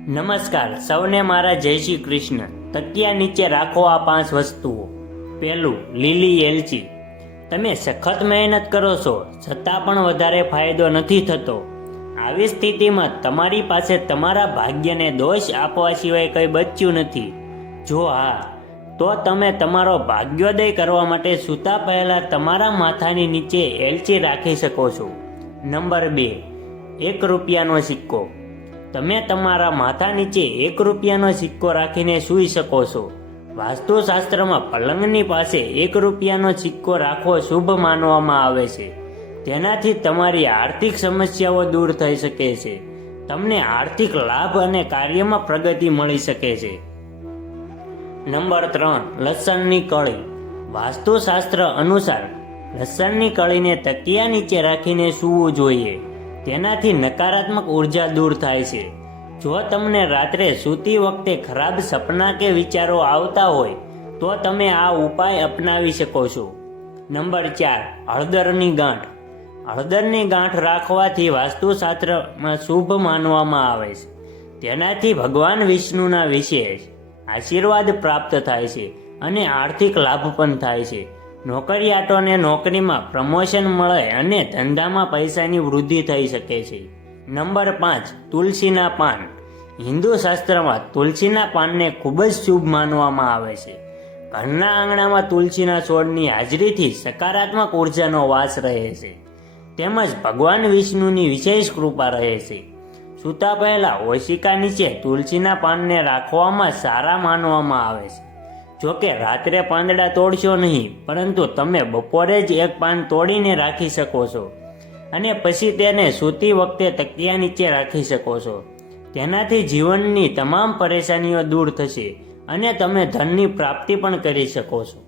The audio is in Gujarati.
નમસ્કાર સૌને મારા જય શ્રી કૃષ્ણ। તકિયા નીચે રાખો આ 5 વસ્તુઓ। પહેલું, લીલી એલચી। તમે સખત મહેનત કરો છો છતાં પણ વધારે ફાયદો નથી થતો। આવી સ્થિતિમાં તમારી પાસે તમારા ભાગ્યને દોષ આપવા સિવાય કંઈ બચ્યું નથી। જો હા, તો તમે તમારો ભાગ્યોદય કરવા માટે સૂતા પહેલા તમારા માથાની નીચે એલચી રાખી શકો છો। નંબર 2, 1 રૂપિયાનો સિક્કો। તમે તમારા માથા નીચે 1 રૂપિયાનો સિક્કો રાખીને સૂઈ શકો છો। વાસ્તુશાસ્ત્રમાં પલંગની પાસે 1 રૂપિયાનો સિક્કો રાખવો શુભ માનવામાં આવે છે। તેનાથી તમારી આર્થિક સમસ્યાઓ દૂર થઈ શકે છે, તમને આર્થિક લાભ અને કાર્યમાં પ્રગતિ મળી શકે છે। નંબર 3, લસણની કળી। વાસ્તુશાસ્ત્ર અનુસાર લસણની કળીને તકિયા નીચે રાખીને સૂવું જોઈએ। તેનાથી નકારાત્મક ઉર્જા દૂર થાય છે। જો તમને રાત્રે સૂતી વખતે ખરાબ સપના કે વિચારો આવતા હોય તો તમે આ ઉપાય અપનાવી શકો છો। નંબર 4, હળદરની ગાંઠ। હળદરની ગાંઠ રાખવાથી વાસ્તુશાસ્ત્રમાં શુભ માનવામાં આવે છે। તેનાથી ભગવાન વિષ્ણુના વિશેષ આશીર્વાદ પ્રાપ્ત થાય છે અને આર્થિક લાભ પણ થાય છે। નોકરિયાતોને નોકરીમાં પ્રમોશન મળે અને ધંધામાં પૈસાની વૃદ્ધિ થઈ શકે છે। નંબર 5, તુલસીના પાન। હિન્દુ શાસ્ત્રમાં તુલસીના પાનને ખૂબ જ શુભ માનવામાં આવે છે। ઘરના આંગણામાં તુલસીના છોડની હાજરીથી સકારાત્મક ઉર્જાનો વાસ રહે છે, તેમજ ભગવાન વિષ્ણુની વિશેષ કૃપા રહે છે। સૂતા પહેલા ઓશિકા નીચે તુલસીના પાનને રાખવામાં સારા માનવામાં આવે છે। જોકે રાત્રે પાંદડા તોડશો નહીં, પરંતુ તમે બપોરે જ એક પાન તોડીને રાખી શકો છો અને પછી તેને સૂતી વખતે તકિયા નીચે રાખી શકો છો। તેનાથી જીવનની તમામ પરેશાનીઓ દૂર થશે અને તમે ધનની પ્રાપ્તિ પણ કરી શકો છો।